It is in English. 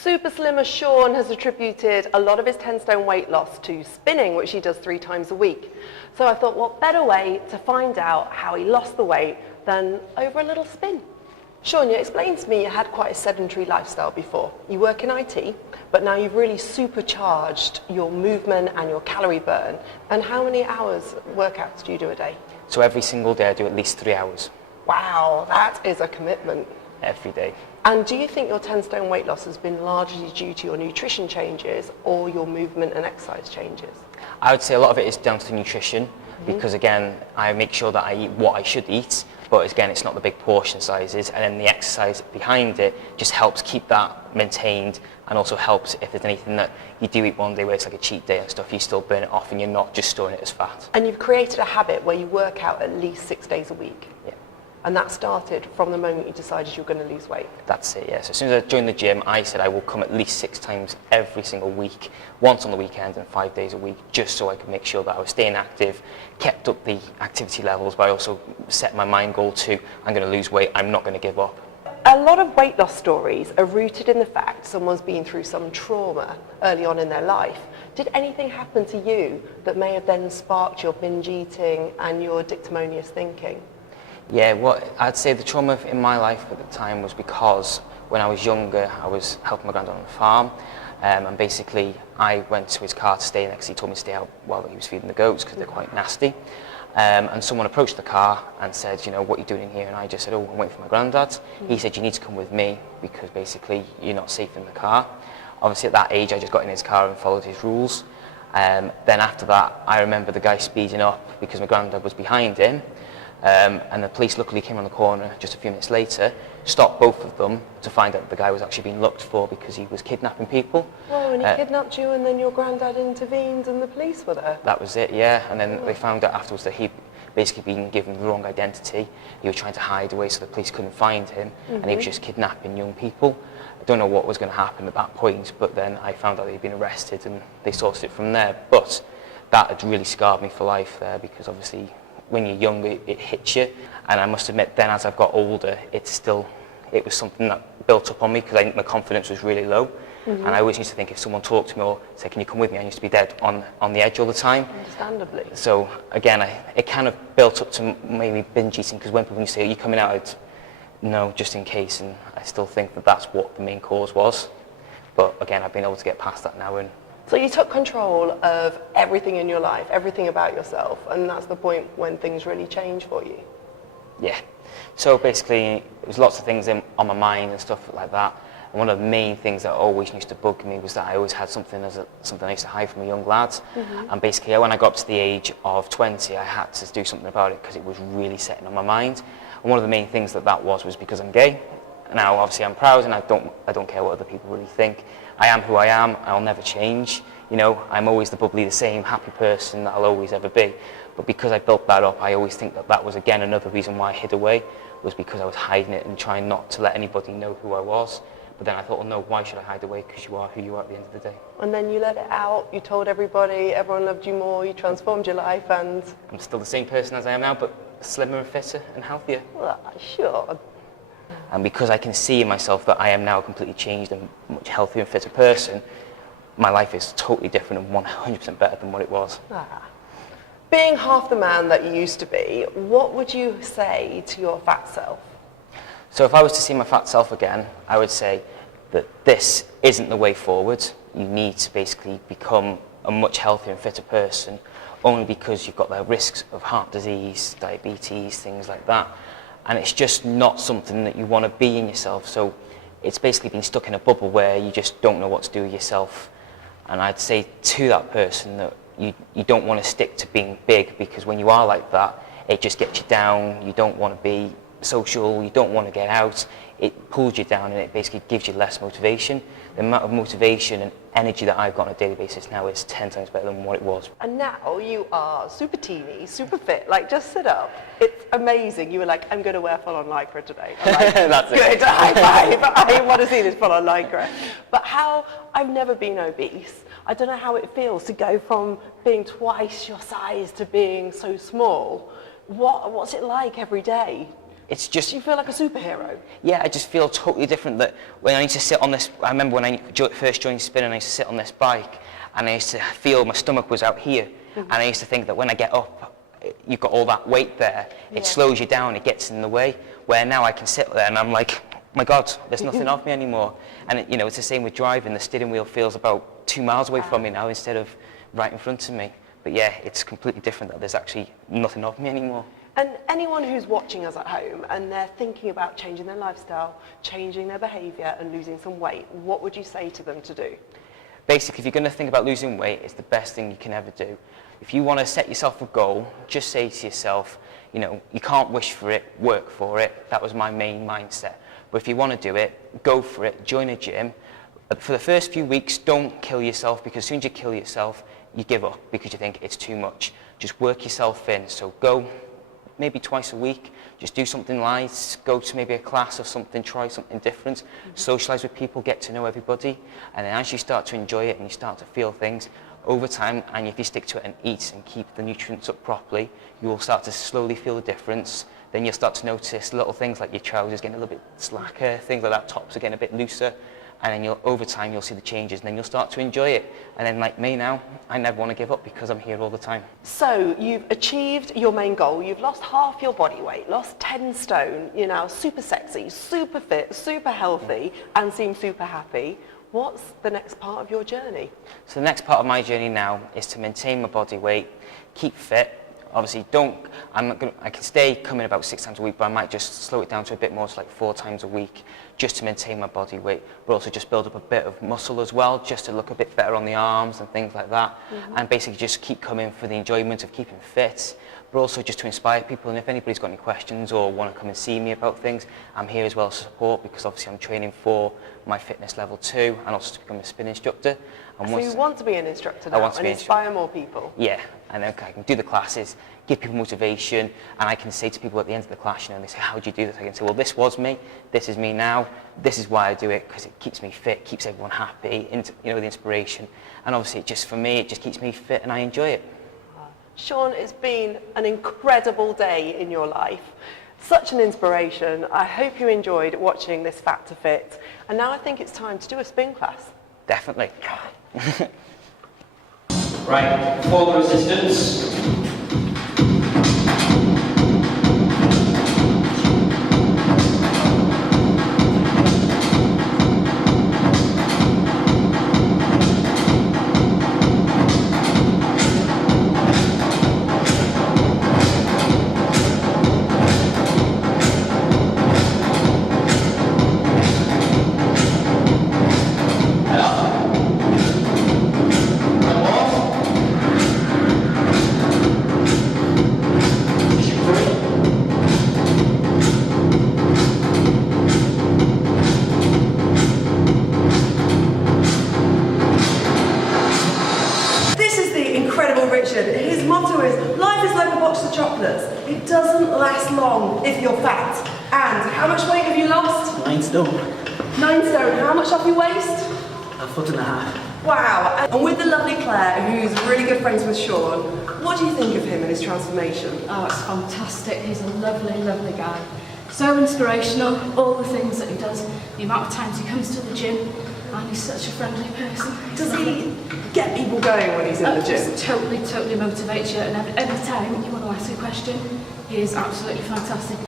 Super slimmer Shaun has attributed a lot of his 10-stone weight loss to spinning, which he does 3 times a week. So I thought, what better way to find out how he lost the weight than over a little spin? Shaun, you explained to me you had quite a sedentary lifestyle before. You work in IT, but now you've really supercharged your movement and your calorie burn. And how many hours workouts do you do a day? So every single day I do at least 3 hours. Wow, that is a commitment. Every day. And do you think your 10-stone weight loss has been largely due to your nutrition changes or your movement and exercise changes? I would say a lot of it is down to the nutrition, because again, I make sure that I eat what I should eat, but again, it's not the big portion sizes, and then the exercise behind it just helps keep that maintained, and also helps if there's anything that you do eat one day where it's like a cheat day and stuff, you still burn it off and you're not just storing it as fat. And you've created a habit where you work out at least 6 days a week. Yeah. And that started from the moment you decided you were going to lose weight. That's it, yes. As soon as I joined the gym, I said I will come at least 6 times every single week, once on the weekend and 5 days a week, just so I could make sure that I was staying active, kept up the activity levels, but I also set my mind goal to, I'm going to lose weight, I'm not going to give up. A lot of weight loss stories are rooted in the fact someone's been through some trauma early on in their life. Did anything happen to you that may have then sparked your binge eating and your dictamonious thinking? Yeah, well, I'd say the trauma in my life at the time was because when I was younger, I was helping my granddad on the farm, and basically I went to his car to stay next. He told me to stay out while he was feeding the goats because they're quite nasty. And someone approached the car and said, you know, what are you doing in here? And I just said, oh, I'm waiting for my granddad. He said, you need to come with me because basically you're not safe in the car. Obviously at that age, I just got in his car and followed his rules. Then after that, I remember the guy speeding up because my granddad was behind him. And the police luckily came around the corner just a few minutes later, stopped both of them to find out that the guy was actually being looked for because he was kidnapping people. Well, and he kidnapped you and then your granddad intervened and the police were there? That was it, yeah. And then they found out afterwards that he'd basically been given the wrong identity. He was trying to hide away so the police couldn't find him, and he was just kidnapping young people. I don't know what was going to happen at that point, but then I found out that he'd been arrested and they sourced it from there. But that had really scarred me for life there because obviously when you're young, it hits you. And I must admit, then as I've got older, it was something that built up on me because I think my confidence was really low. And I always used to think if someone talked to me or said, can you come with me? I used to be dead on the edge all the time. Understandably. So again, it kind of built up to maybe binge eating because when people used to say, are you coming out? I'd, no, just in case. And I still think that that's what the main cause was. But again, I've been able to get past that now. And so you took control of everything in your life, everything about yourself, and that's the point when things really change for you. Yeah. So basically, there was lots of things on my mind and stuff like that. And one of the main things that always used to bug me was that I always had something I used to hide from a young lad. And basically, when I got up to the age of 20, I had to do something about it because it was really setting on my mind. And one of the main things that was because I'm gay. Now, obviously, I'm proud and I don't care what other people really think. I am who I am. I'll never change. You know, I'm always the bubbly, the same happy person that I'll always ever be. But because I built that up, I always think that was, again, another reason why I hid away, was because I was hiding it and trying not to let anybody know who I was. But then I thought, well, no, why should I hide away? Because you are who you are at the end of the day. And then you let it out, you told everybody, everyone loved you more, you transformed your life, and I'm still the same person as I am now, but slimmer and fitter and healthier. well, sure. And because I can see in myself that I am now a completely changed and much healthier and fitter person, my life is totally different and 100% better than what it was. Being half the man that you used to be, what would you say to your fat self? So if I was to see my fat self again, I would say that this isn't the way forward. You need to basically become a much healthier and fitter person, only because you've got the risks of heart disease, diabetes, things like that. And it's just not something that you want to be in yourself. So it's basically been stuck in a bubble where you just don't know what to do with yourself. And I'd say to that person that you don't want to stick to being big, because when you are like that, it just gets you down. You don't want to be social, you don't want to get out. It pulls you down and it basically gives you less motivation. The amount of motivation and energy that I've got on a daily basis now is 10 times better than what it was. And now you are super teeny, super fit, like just sit up. It's amazing. You were like, I'm going to wear full-on Lycra today. I'm like, That's good, it. high five. I want to see this full-on Lycra. But I've never been obese. I don't know how it feels to go from being twice your size to being so small. What's it like every day? it's just... Do you feel like a superhero? Yeah, I just feel totally different that when I used to sit on this... I remember when I first joined spinning, I used to sit on this bike and I used to feel my stomach was out here. And I used to think that when I get up, you've got all that weight there, it slows you down, it gets in the way. Where now I can sit there and I'm like, oh my God, there's nothing of me anymore. And it's the same with driving. The steering wheel feels about 2 miles away from me now instead of right in front of me. But yeah, it's completely different that there's actually nothing of me anymore. And anyone who's watching us at home and they're thinking about changing their lifestyle, changing their behaviour and losing some weight, what would you say to them to do? Basically, if you're going to think about losing weight, it's the best thing you can ever do. If you want to set yourself a goal, just say to yourself, you can't wish for it, work for it. That was my main mindset. But if you want to do it, go for it, join a gym. For the first few weeks, don't kill yourself, because as soon as you kill yourself, you give up because you think it's too much. Just work yourself in. So go maybe twice a week, just do something light, go to maybe a class or something, try something different, socialise with people, get to know everybody, and then as you start to enjoy it and you start to feel things, over time, and if you stick to it and eat and keep the nutrients up properly, you will start to slowly feel the difference. Then you'll start to notice little things like your trousers getting a little bit slacker, things like that, tops are getting a bit looser, and then over time you'll see the changes, and then you'll start to enjoy it. And then like me now, I never want to give up because I'm here all the time. So you've achieved your main goal, you've lost half your body weight, lost 10 stone, you're now super sexy, super fit, super healthy, and seem super happy. What's the next part of your journey? So the next part of my journey now is to maintain my body weight, keep fit. Obviously, I can stay coming about 6 times a week, but I might just slow it down to a bit more, so like 4 times a week, just to maintain my body weight, but also just build up a bit of muscle as well, just to look a bit better on the arms and things like that. And basically just keep coming for the enjoyment of keeping fit, but also just to inspire people. And if anybody's got any questions or want to come and see me about things, I'm here as well to support, because obviously I'm training for my fitness level 2 and also to become a spin instructor. And so you want to be an instructor now and inspire more people? Yeah, and then I can do the classes, give people motivation, and I can say to people at the end of the class, and they say, how do you do this? I can say, well, this was me, this is me now, this is why I do it, because it keeps me fit, keeps everyone happy, the inspiration. And obviously, for me, it just keeps me fit and I enjoy it. Shaun, it's been an incredible day in your life. Such an inspiration. I hope you enjoyed watching this Fat to Fit. And now I think it's time to do a spin class. Definitely. Right, for the resistance. His motto is, life is like a box of chocolates. It doesn't last long if you're fat. And how much weight have you lost? 9 stone. 9 stone. How much off your waist? 1.5 foot. Wow. And with the lovely Claire, who's really good friends with Shaun, what do you think of him and his transformation? Oh, it's fantastic. He's a lovely, lovely guy. So inspirational, all the things that he does, the amount of times he comes to the gym, and he's such a friendly person. Does he get people going when he's in the gym? Just totally motivates you, and every time you want to ask a question, he is absolutely fantastic.